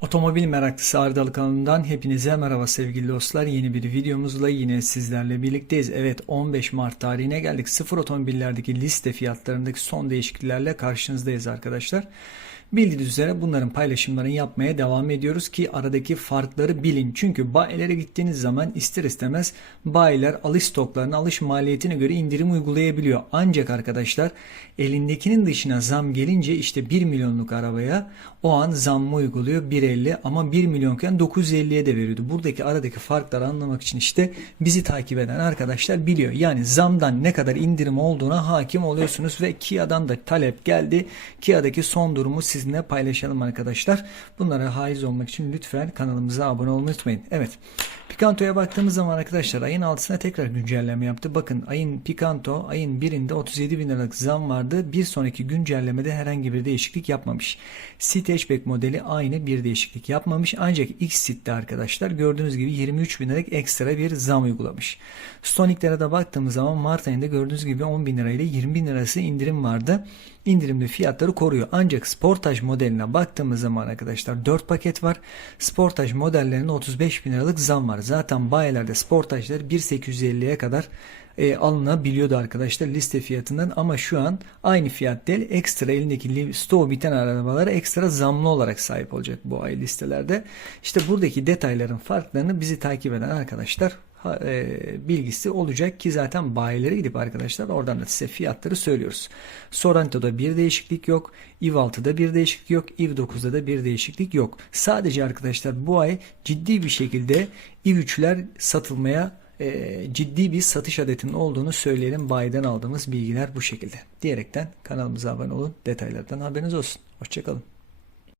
Otomobil meraklısı Ardalı kanalından hepinize merhaba sevgili dostlar. Yeni bir videomuzla yine sizlerle birlikteyiz. Evet 15 Mart tarihine geldik. Sıfır otomobillerdeki liste fiyatlarındaki son değişikliklerle karşınızdayız arkadaşlar. Bildiğiniz üzere bunların paylaşımlarını yapmaya devam ediyoruz ki aradaki farkları bilin. Çünkü bayilere gittiğiniz zaman ister istemez bayiler alış stoklarına alış maliyetine göre indirim uygulayabiliyor. Ancak arkadaşlar elindekinin dışına zam gelince işte 1 milyonluk arabaya o an zammı uyguluyor 1.50 ama 1 milyonken 950'ye de veriyordu. Buradaki aradaki farkları anlamak için işte bizi takip eden arkadaşlar biliyor. Yani zamdan ne kadar indirim olduğuna hakim oluyorsunuz ve Kia'dan da talep geldi. Kia'daki son durumu sizinle paylaşalım arkadaşlar. Bunlara haiz olmak için lütfen kanalımıza abone olmayı unutmayın. Evet. Picanto'ya baktığımız zaman arkadaşlar ayın altısına tekrar güncelleme yaptı. Bakın ayın Picanto ayın birinde 37 bin liralık zam vardı. Bir sonraki güncellemede herhangi bir değişiklik yapmamış. Seat hatchback modeli aynı bir değişiklik yapmamış. Ancak X-Seat'te arkadaşlar gördüğünüz gibi 23 bin liralık ekstra bir zam uygulamış. Stonic'lere de baktığımız zaman Mart ayında gördüğünüz gibi 10 bin lirayla 20 bin lirası indirim vardı. İndirimli fiyatları koruyor. Ancak Sportage modeline baktığımız zaman arkadaşlar 4 paket var. Sportage modellerinde 35 bin liralık zam var. Zaten bayilerde Sportage'lar 1.850'ye kadar e, alınabiliyordu arkadaşlar liste fiyatından ama şu an aynı fiyat değil ekstra elindeki stoğu biten arabalara ekstra zamlı olarak sahip olacak bu ay listelerde. İşte buradaki detayların farklarını bizi takip eden arkadaşlar e, bilgisi olacak ki zaten bayilere gidip arkadaşlar oradan da size fiyatları söylüyoruz. Sorrento'da bir değişiklik yok. EV6'da bir değişiklik yok. EV9'da da bir değişiklik yok. Sadece arkadaşlar bu ay ciddi bir şekilde EV3'ler satılmaya e, ciddi bir satış adetinin olduğunu söyleyelim. Bayiden aldığımız bilgiler bu şekilde. Diyerekten kanalımıza abone olun. Detaylardan haberiniz olsun. Hoşçakalın.